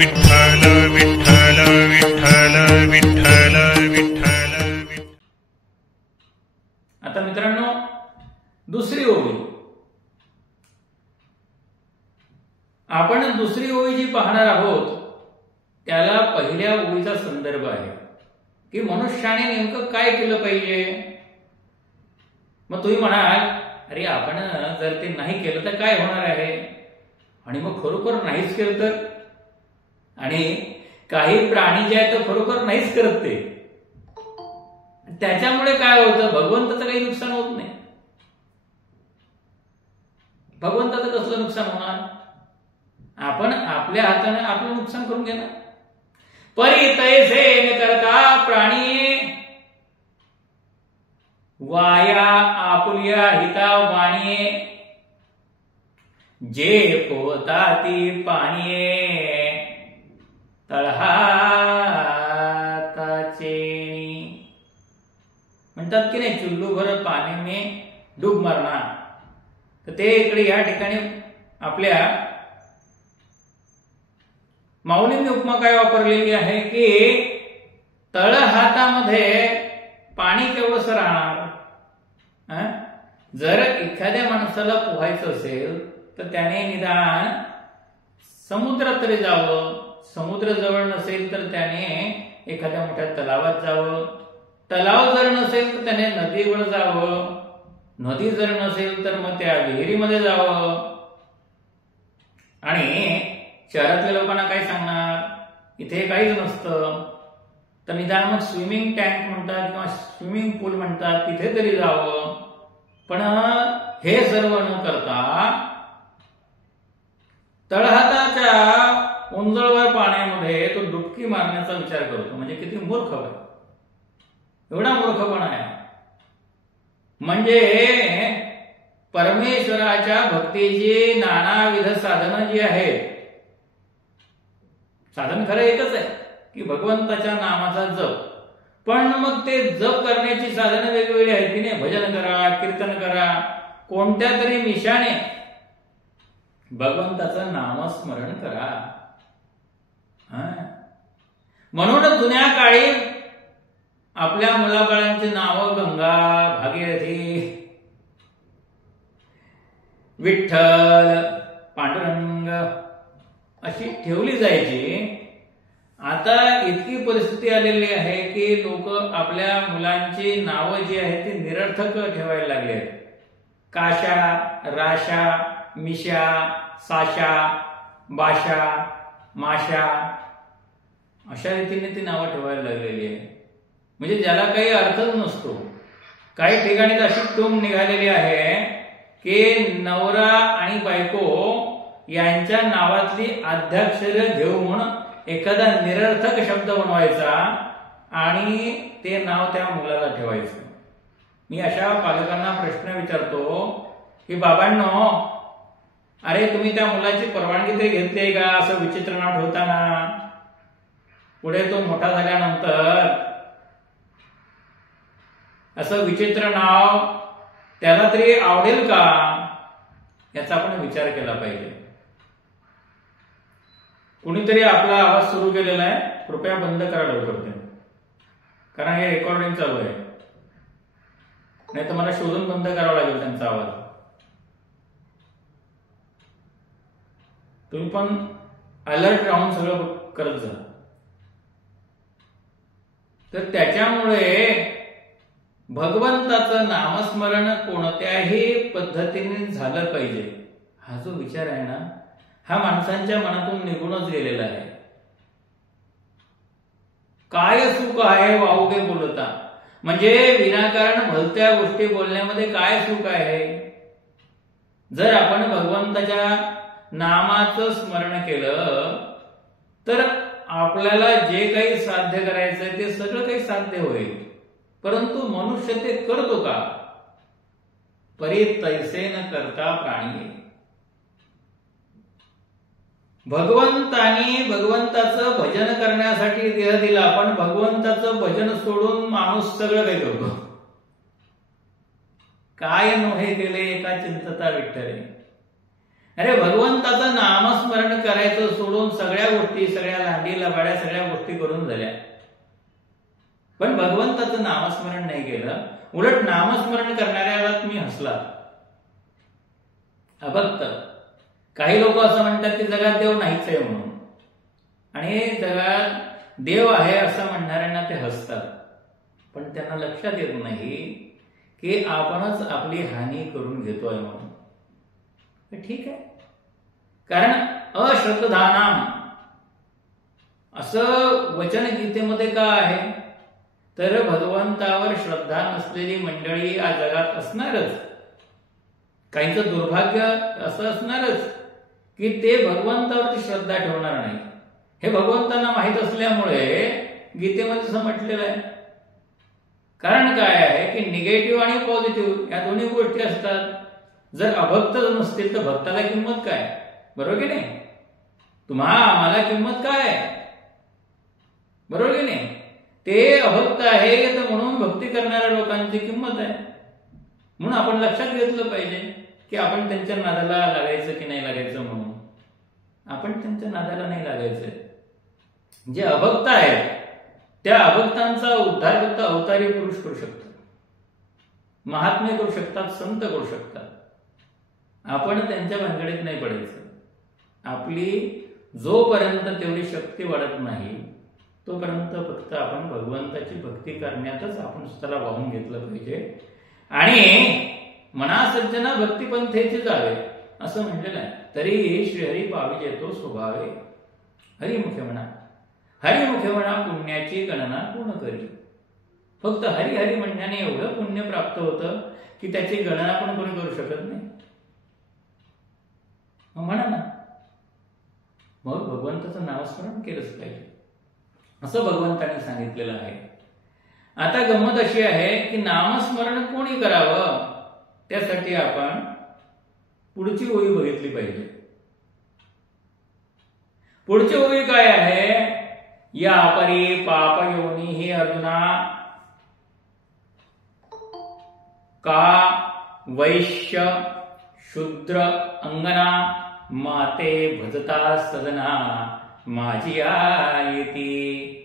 विठ्ठल विठ्ठल विठ्ठल विठ्ठल विठ्ठल। आता मित्रांनो, दुसरी ओवी आपण दुसरी ओवी जी पाहणार आहोत त्याला पहिल्या ओवीचा संदर्भ आहे की मनुष्याने नेमकं काय केलं पाहिजे। मग तुम्ही म्हणाल, अरे आपण जर ते नाही केलं तर काय होणार आहे, आणि मग खरोखर नाहीच केलं तर, आणि काही प्राणी जे आहेत खरोखर नाहीच करत ते, त्याच्यामुळे काय होतं, भगवंताचं काही नुकसान होत नाही। भगवंताचं कसलं नुकसान होणार, आपण आपल्या हाताने आपलं नुकसान करून घेणार। परी तैसे न करता प्राणी वाया आपुलिया हिता वाणीये, जे पोताती पाणीये तळहाताचे। म्हणतात की नाही, चुल्लू भर पाणी में डूब मरना। तर ते इकडे या ठिकाणी आपल्या माऊलींनी उपमा काय वापरलेली आहे की तळहातामध्ये पाणी केवढंसं राहणार। जर एखाद्या माणसाला पोहायचं असेल तर त्याने निदान समुद्रात तरी जावं, समुद्र जवळ नसेल तर त्याने एखाद्या मोठ्या तलावात जावं, तलाव जर नसेल तर त्याने नदीवर जावं, नदी जर नसेल तर मग त्या विहिरीमध्ये जावं। आणि शहरातल्या लोकांना काय सांगणार, इथे काहीच नसतं, तर निदान मग स्विमिंग टँक म्हणतात किंवा स्विमिंग पूल म्हणतात, तिथे तरी जावं। पण हे सर्व न करता तळहाताच्या उंजळवर पाण्यामध्ये तो डुबकी मारण्याचा विचार करतो, म्हणजे किती मूर्ख आहे, एवढा मूर्खपणा आहे। म्हणजे परमेश्वराच्या भक्तीची नानाविध साधनं जी आहेत, साधन खरं एकच आहे की भगवंताच्या नामाचा जप, पण मग ते जप करण्याची साधनं वेगवेगळी आहेत की नाही। भजन करा, कीर्तन करा, कोणत्या तरी मिशाने भगवंताचं नामस्मरण करा। म्हणून जुन्या काळी आपल्या मुलाबाळांची नावं गंगा, भागीरथी, विठ्ठल, पांडुरंग अशी ठेवली जायची। आता इतकी परिस्थिती आलेली आहे की लोक आपल्या मुलांची नावं जी आहेत ती निरर्थक ठेवायला लागले आहेत। काशा, राशा, मिशा, साशा, बाशा, माशा अशा रीतीने ती नावं ठेवायला लागलेली आहे, म्हणजे ज्याला काही अर्थच नसतो। काही ठिकाणी अशी टोम निघालेली आहे की नवरा आणि बायको यांच्या नावातली आद्याक्षर घेऊन एखादा निरर्थक शब्द बनवायचा आणि ते नाव त्या मुलाला ठेवायचं। मी अशा पालकांना प्रश्न विचारतो की बाबांनो, अरे तुम्ही त्या मुलाची परवानगी तरी घेतली आहे का असं विचित्र नाव ठेवताना? पुढे तो मोठा झाल्यानंतर असं विचित्र नाव त्याला तरी आवडेल का, याचा आपण विचार केला पाहिजे। कुणीतरी आपला आवाज सुरू केलेला आहे, कृपया बंद करा लवकर ते, कारण हे रेकॉर्डिंग चालू आहे, नाही तर मला शोधून बंद करावा लागेल त्यांचा आवाज। तुम्ही पण अलर्ट राहून सगळं करत जा। तर त्याच्यामुळे भगवंताचं नामस्मरण कोणत्याही पद्धतीने झालं पाहिजे, हा जो विचार आहे ना, हा माणसांच्या मनातून निघूनच गेलेला आहे। काय सुख आहे वावगे बोलता, म्हणजे विनाकारण भलत्या गोष्टी बोलण्यामध्ये काय सुख आहे। जर आपण भगवंताच्या नामाचं स्मरण केलं तर आपल्याला जे काही साध्य करायचंय ते सगळं काही साध्य होईल, परंतु मनुष्य ते करतो का? परी तैसे न करता प्राणी। भगवंतानी भगवंताचं भजन करण्यासाठी देह दिला, पण भगवंताचं भजन सोडून माणूस सगळं काही करतो। काय नोहे केले एका चिंतता विठ्ठले, अरे भगवंताचं नामस्मरण करायचं सोडून सगळ्या गोष्टी, सगळ्या लांडी लबाड्या सगळ्या गोष्टी करून झाल्या, पण भगवंताचं नामस्मरण नाही केलं. उलट नामस्मरण करणाऱ्याला तुम्ही हसला. अभक्त. काही लोक असं म्हणतात की जगात देव नाहीच आहे म्हणून, आणि जगात देव आहे असं म्हणणाऱ्यांना ते हसतात. पण त्यांना लक्षात येत नाही की आपणच आपली हानी करून घेतोय म्हणून. ठीक आहे, कारण अश्रद्धानाम असं वचन गीतेमध्ये का आहे, तर भगवंतावर श्रद्धा नसलेली मंडळी या जगात असणारच. काहींचं दुर्भाग्य असं असणारच की ते भगवंतावरती श्रद्धा ठेवणार नाही. हे भगवंतांना माहीत असल्यामुळे गीतेमध्ये असं म्हटलेलं आहे. कारण काय आहे की निगेटिव्ह आणि पॉझिटिव्ह या दोन्ही गोष्टी असतात. जर अभक्त नसतील तर भक्ताला किंमत काय, बरोबर की नाही? आम्हाला किंमत काय, बरोबर की नाही? ते अभक्त आहे तर म्हणून भक्ती करणाऱ्या लोकांची किंमत आहे. म्हणून आपण लक्षात घेतलं पाहिजे की आपण त्यांच्या नादाला लागायचं की नाही लागायचं. म्हणून आपण त्यांच्या नादाला नाही लागायचं. जे अभक्त आहेत त्या अभक्तांचा उद्धार फक्त अवतारी पुरुष करू शकतात, महात्मे करू शकतात, संत करू शकतात. आपण त्यांच्या भानगडीत नाही पडायचं. आपली जोपर्यंत तेवढी शक्ती वाढत नाही तोपर्यंत फक्त आपण भगवंताची भक्ती करण्यातच आपण स्वतःला वाहून घेतलं पाहिजे. आणि मना सज्जना भक्तिपंथेचे जावे असं म्हटलेलं आहे. तरी श्रीहरी पाविजे तो स्वभावे, हरिमुखे म्हणा, हरिमुखे म्हणा पुण्याची गणना कोण करी. फक्त हरी हरी म्हणण्याने एवढं पुण्य प्राप्त होतं की त्याची गणना पण कोणी करू शकत नाही. म्हणा ना, मग भगवंताचं नामस्मरण केलंच पाहिजे असं भगवंताने सांगितलेलं आहे. आता गंमत अशी आहे की नामस्मरण कोणी करावं, त्यासाठी आपण पुढची ओळी बघितली पाहिजे. पुढची ओळी काय आहे, या परी पाप योनी ही अर्जुना का वैश्य शूद्र अंगना माते भजता सदना माझी आयती.